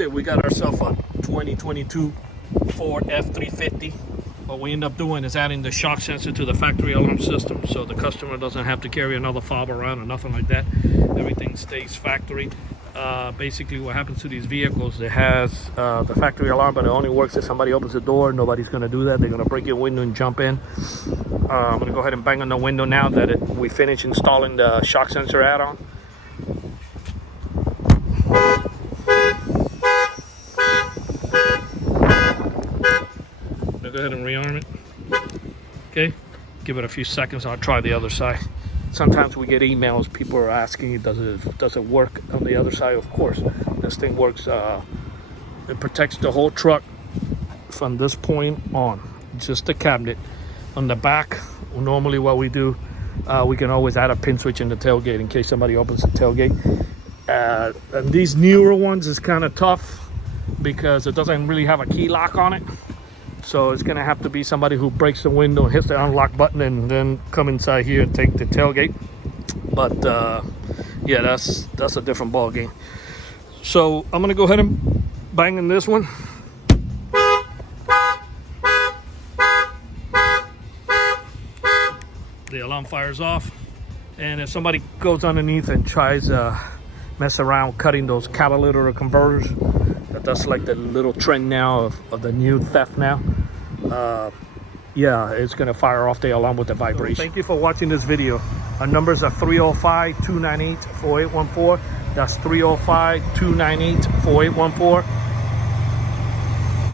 Okay, we got ourselves a 2022 Ford F-350. What we end up doing is adding the shock sensor to the factory alarm system, so the customer doesn't have to carry another fob around or nothing like that. Everything stays factory. Basically what happens to these vehicles, it has the factory alarm, but it only works if somebody opens the door. Nobody's going to do that. They're going to break your window and jump in. I'm going to go ahead and bang on the window now that we finished installing the shock sensor add-on. Go ahead and rearm it. Okay, give it a few seconds. I'll try the other side. Sometimes we get emails, people are asking, does it work on the other side? Of course, this thing works. It protects the whole truck from this point on, just the cabinet. On the back, normally what we do, we can always add a pin switch in the tailgate in case somebody opens the tailgate. And these newer ones is kind of tough because it doesn't really have a key lock on it. So it's gonna have to be somebody who breaks the window, hits the unlock button, and then come inside here and take the tailgate. But yeah, that's a different ball game. So I'm gonna go ahead and bang in this one. The alarm fires off, and if somebody goes underneath and tries mess around cutting those catalytic or converters, that's like the little trend now of the new theft now. Yeah, it's gonna fire off the alarm with the vibration. So thank you for watching this video. Our numbers are 305-298-4814. That's 305-298-4814.